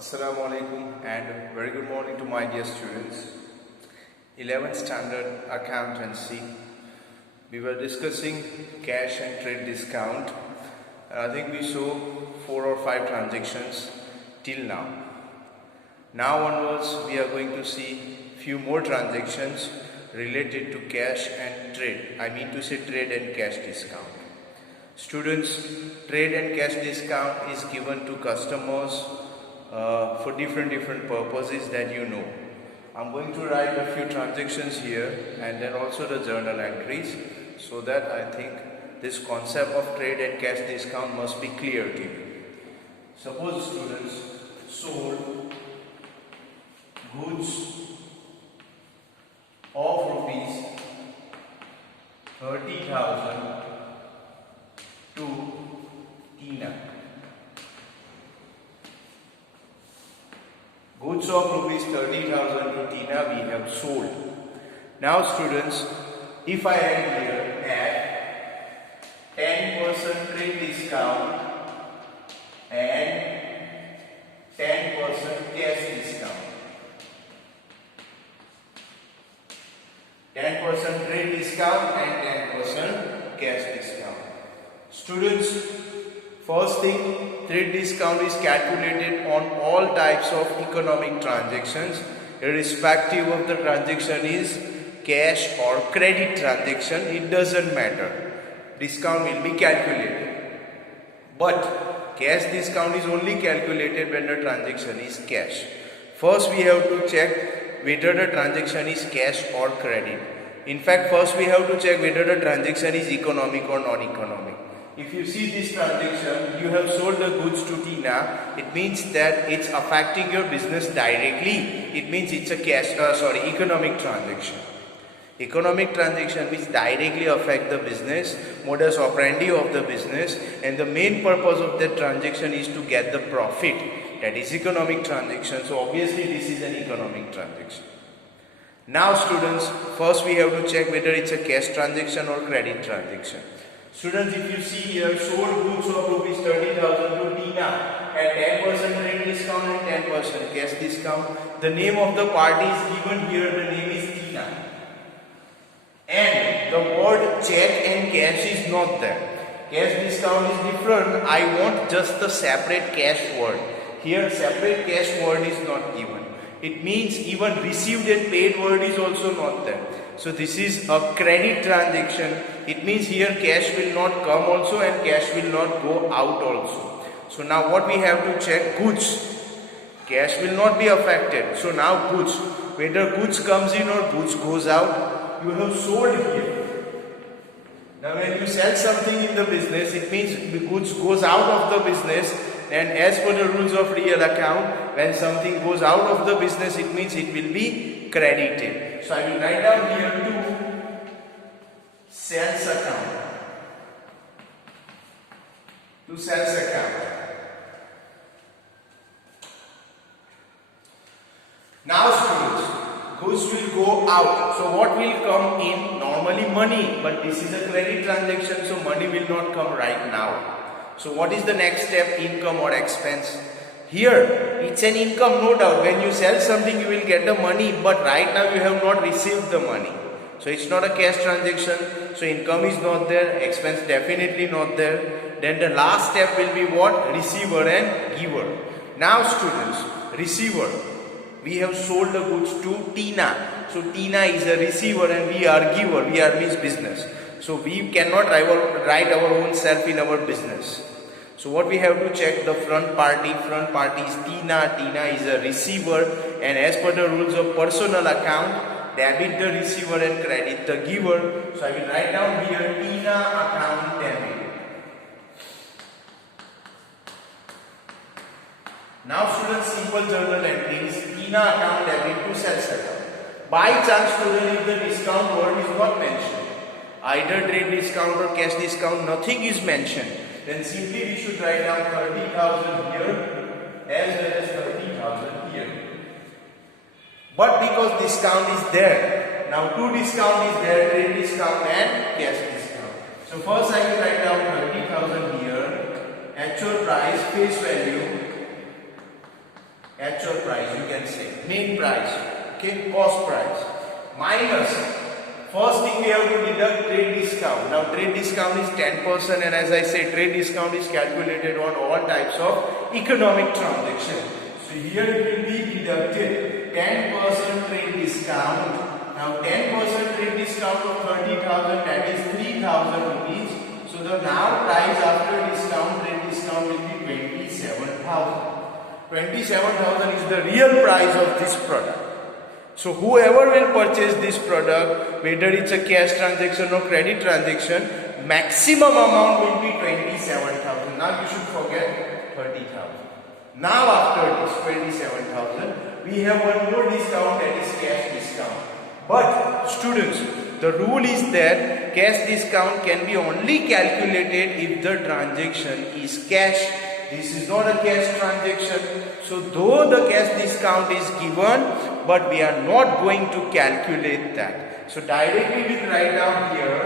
Assalamu alaikum and very good morning to my dear students. 11th standard accountancy. We were discussing cash and trade discount. I think we saw 4 or 5 transactions till now. Now onwards we are going to see few more transactions related to cash and trade. I mean to say trade and cash discount. Students, trade and cash discount is given to customers for different purposes that you know. I'm going to write a few transactions here and then also the journal entries, so that I think this concept of trade and cash discount must be clear to you. Suppose students sold goods of rupees 30,000 to Tina. Goods of rupees 30,000 to Tina we have sold. Now students, if I add here at 10% trade discount and 10% cash discount. 10% trade discount and 10% cash discount. Students, first thing, trade discount is calculated on all types of economic transactions, irrespective of the transaction is cash or credit transaction, it doesn't matter. Discount will be calculated. But cash discount is only calculated when the transaction is cash. First we have to check whether the transaction is cash or credit. In fact, first we have to check whether the transaction is economic or non-economic. If you see this transaction, you have sold the goods to Tina, it means that it's affecting your business directly. It means it's a economic transaction. Economic transaction which directly affect the business, modus operandi of the business, and the main purpose of that transaction is to get the profit. That is economic transaction. So obviously this is an economic transaction. Now students, first we have to check whether it's a cash transaction or credit transaction. Students, if you see here, sold goods of rupees 30,000 to Tina at 10% trade discount and 10% cash discount. The name of the party is given here, the name is Tina. And the word check and cash is not there. Cash discount is different. I want just the separate cash word. Here separate cash word is not given. It means even received and paid word is also not there. So this is a credit transaction. It means here cash will not come also and cash will not go out also. So now what we have to check? Goods. Cash will not be affected. So now goods. Whether goods comes in or goods goes out, you have sold here. Now when you sell something in the business, it means the goods goes out of the business, and as per the rules of real account, when something goes out of the business, it means it will be credited. So I will write down here to sales account. To sales account. Now students, goods will go out. So what will come in? Normally money, but this is a credit transaction, so money will not come right now. So what is the next step? Income or expense? Here, it's an income, no doubt. When you sell something, you will get the money, but right now you have not received the money. So it's not a cash transaction, so income is not there, expense definitely not there. Then the last step will be what? Receiver and giver. Now students, receiver. We have sold the goods to Tina. So Tina is a receiver and we are giver. We are means business. So we cannot write our own self in our business. So what we have to check? The front party. Front party is Tina. Tina is a receiver, and as per the rules of personal account, debit the receiver and credit the giver. So I will write down here Tina account debit. Now students, simple journal entries. Tina account debit to sales account. By chance student, if the discount word is not mentioned, either trade discount or cash discount, nothing is mentioned, then simply we should write down 30,000 here as well as 30,000 here. But because discount is there, now two discount is there, trade discount and cash discount. So first I will write down 30,000 here, actual price, face value, actual price you can say, main price, okay, cost price, minus, first thing we have to deduct trade discount. Now trade discount is 10%, and as I said, trade discount is calculated on all types of economic transaction. So here it will be deducted 10% trade discount. Now 10% trade discount of 30,000, that is 3,000 rupees. So the now price after discount, trade discount will be 27,000. 27,000 is the real price of this product. So whoever will purchase this product, whether it's a cash transaction or credit transaction, maximum amount will be 27,000. Now you should forget 30,000. Now after this 27,000, we have one more discount, that is cash discount. But students, the rule is that cash discount can be only calculated if the transaction is cash. This is not a cash transaction. So though the cash discount is given, but we are not going to calculate that. So directly we will write down here,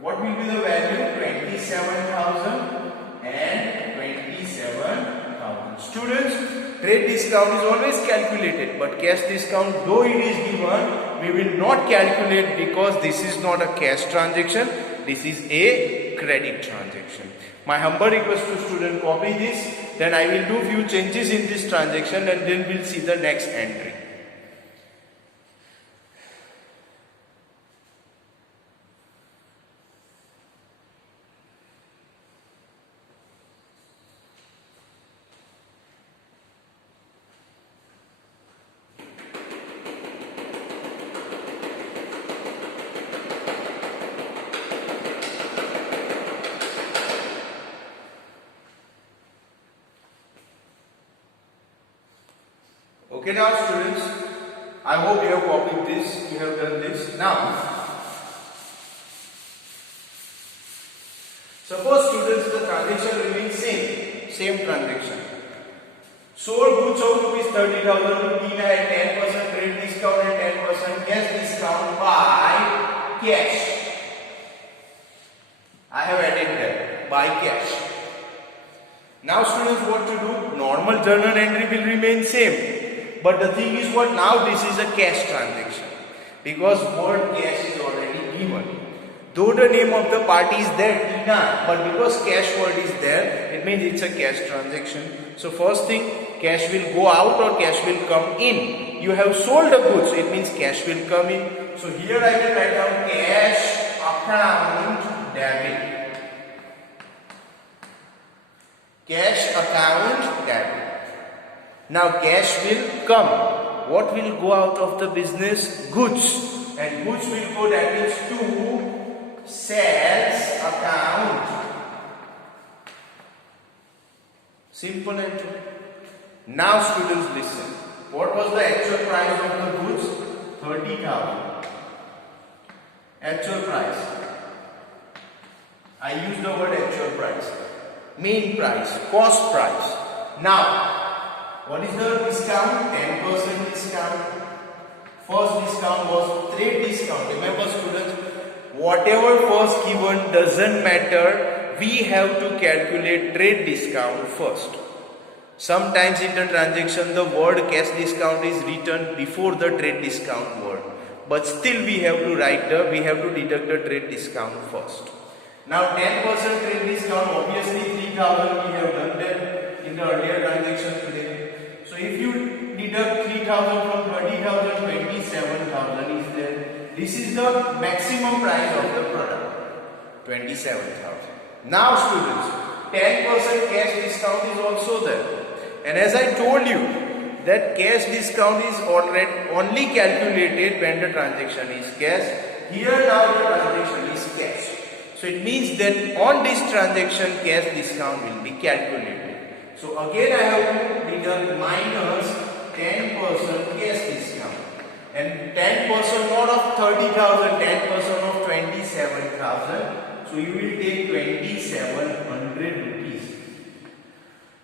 what will be the value? 27,000 and 27,000. Students, trade discount is always calculated, but cash discount, though it is given, we will not calculate because this is not a cash transaction, this is a credit transaction. My humble request to student, copy this, then I will do few changes in this transaction and then we'll see the next entry. Okay, now students, I hope you have copied this, you have done this. Now, suppose students, the transaction remains same transaction. Sold goods of rupees 30,000 rupees at 10% trade discount and 10% cash discount by cash. I have added that, by cash. Now students, what to do? Normal journal entry will remain same. But the thing is what, now this is a cash transaction because word cash is already given. Though the name of the party is there, Tina, but because cash word is there, it means it's a cash transaction. So first thing, cash will go out or cash will come in. You have sold the goods, it means cash will come in. So here I will write down cash account debit. Cash account debit. Now cash will come. What will go out of the business? Goods. And goods will go, that means to sales account. Simple and true. Now students listen. What was the actual price of the goods? 30,000. Actual price. I use the word actual price. Main price, cost price. Now, what is the discount? 10% discount. First discount was trade discount. Remember students, whatever first given doesn't matter. We have to calculate trade discount first. Sometimes in the transaction the word cash discount is written before the trade discount word. But still we have to deduct the trade discount first. Now 10% trade discount, obviously 3,000 we have done that in the earlier transaction today. So if you deduct 3,000 from 30,000, 27,000 is there. This is the maximum price of the product, 27,000. Now students, 10% cash discount is also there. And as I told you, that cash discount is only calculated when the transaction is cash. Here now the transaction is cash. So it means that on this transaction cash discount will be calculated. So again I have to deduct minus 10% cash discount. And 10% not of 30,000, 10% of 27,000. So you will take 2,700 rupees.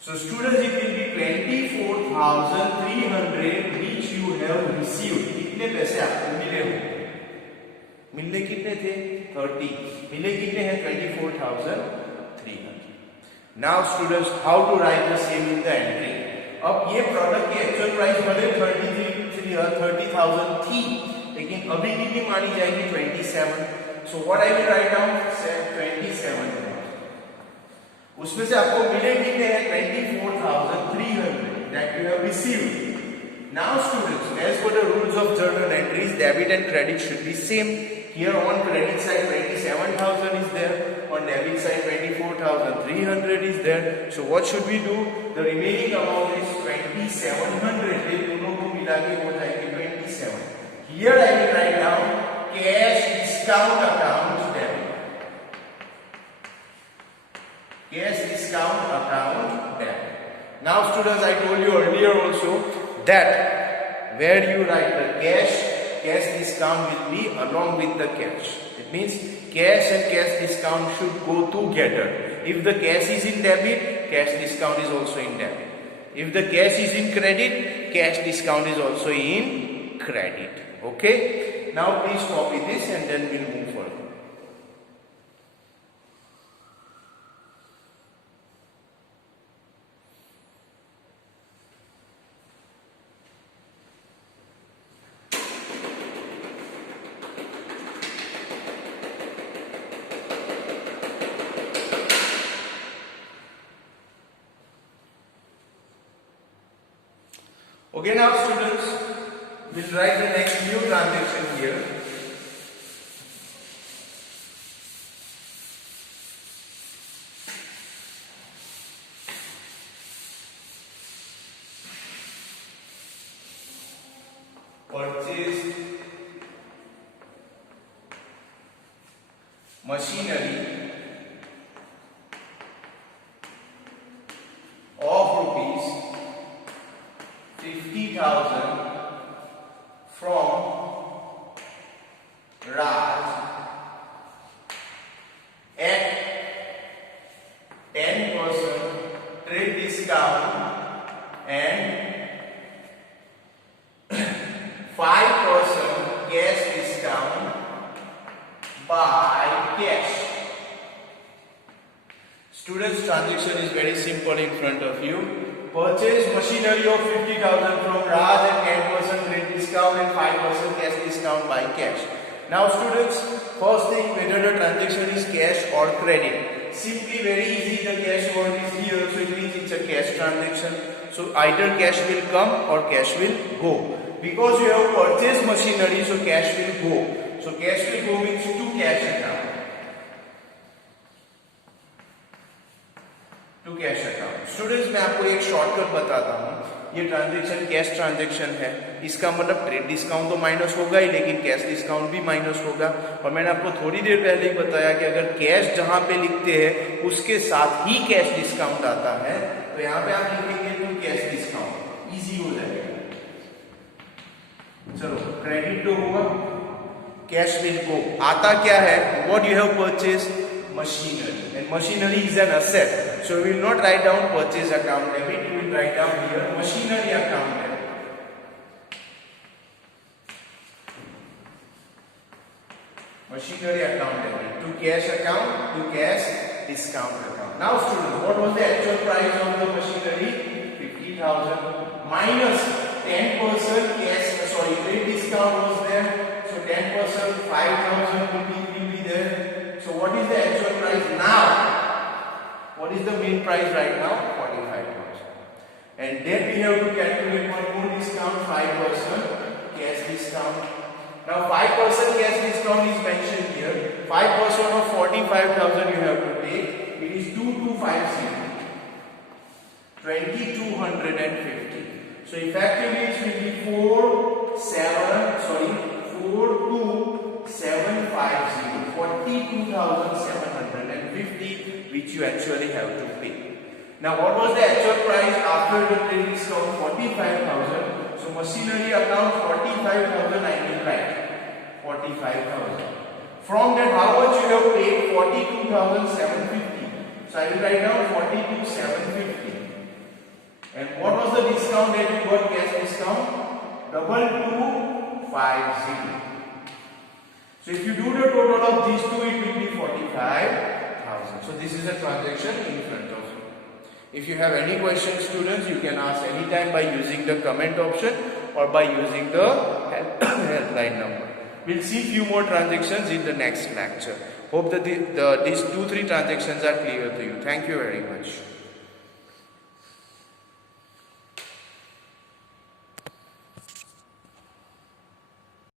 So students, it will be 24,300 which you have received. कितने पैसे आपको मिले होंगे? मिलने कितने थे? 30. मिले कितने हैं? 24,300. Now students, how to write the same in the entry? अब ये प्रोडक्ट की एक्चुअल प्राइस भले 30,000 थी, लेकिन अभी कितनी मानी जाएगी 27। So what I will write down 27। उसमें से आपको मिले कितने हैं 24,300 that you have received. Now students, as per the rules of journal entries, debit and credit should be same. Here on credit side 27,000 is there, on debit side 24,300 is there. So what should we do? The remaining amount is 2,700. ये दोनों को मिला के हो जाएगी 27. Here I will write down cash discount account debit. Cash discount account debit. Now students, I told you earlier also that where you write the cash discount will be along with the cash. It means cash and cash discount should go together. If the cash is in debit, cash discount is also in debit. If the cash is in credit, cash discount is also in credit. Okay? Now please copy this and then we'll move further. Okay, now students, we'll write the next new transaction here. Purchase machinery of rupees 50,000 from Raj at 10% trade discount and 5% cash discount by cash. Students, transaction is very simple in front of you. Purchase machinery of 50,000 from Raj at 10% trade discount and 5% cash discount by cash. Now students, first thing, whether the transaction is cash or credit. Simply very easy, the cash word is here, so it means it's a cash transaction. So either cash will come or cash will go. Because you have purchased machinery, so cash will go. So cash will go means to cash account. To cash account. Students, मैं आपको एक shortcut बताता हूँ. ये transaction cash transaction है, इसका मतलब trade discount तो माइनस होगा ही, लेकिन कैश डिस्काउंट भी माइनस होगा. और मैंने आपको थोड़ी देर पहले ही बताया कि अगर कैश जहां पे लिखते हैं उसके साथ ही कैश डिस्काउंट आता है, तो यहाँ पे आप लिखेंगे तो कैश डिस्काउंट, इजी हो जाएगा. चलो, क्रेडिट तो होगा, कैश विल गो. आता क्या है, what you have purchase, machinery, and machinery is an asset, so we will not write down purchase account debit, we will write down here machinery account debit. Machinery account debit to cash account, to cash discount account. Now students, what was the actual price of the machinery? 50,000 minus 10% cash, trade discount was there, so 10% 5,000 will be there. So what is the actual price now? What is the main price right now? 45,000. And then we have to calculate one more discount, 5% cash discount. Now 5% cash discount is mentioned here. 5% of 45,000 you have to take. It is 2250. 2,250. So effectively it will be 42,750. 42,750, which you actually have to pay. Now what was the actual price after the trade discount? 45,000. So machinery account 45,000 I will write. 45,000. From that, how much you have paid? 42,750. So I will write down 42,750. And what was the discount that you got, cash discount? 2250. So if you do the total of these two, it will be 45,000. So this is a transaction in front of you. If you have any questions, students, you can ask anytime by using the comment option or by using the helpline number. We'll see few more transactions in the next lecture. Hope that these 2-3 transactions are clear to you. Thank you very much.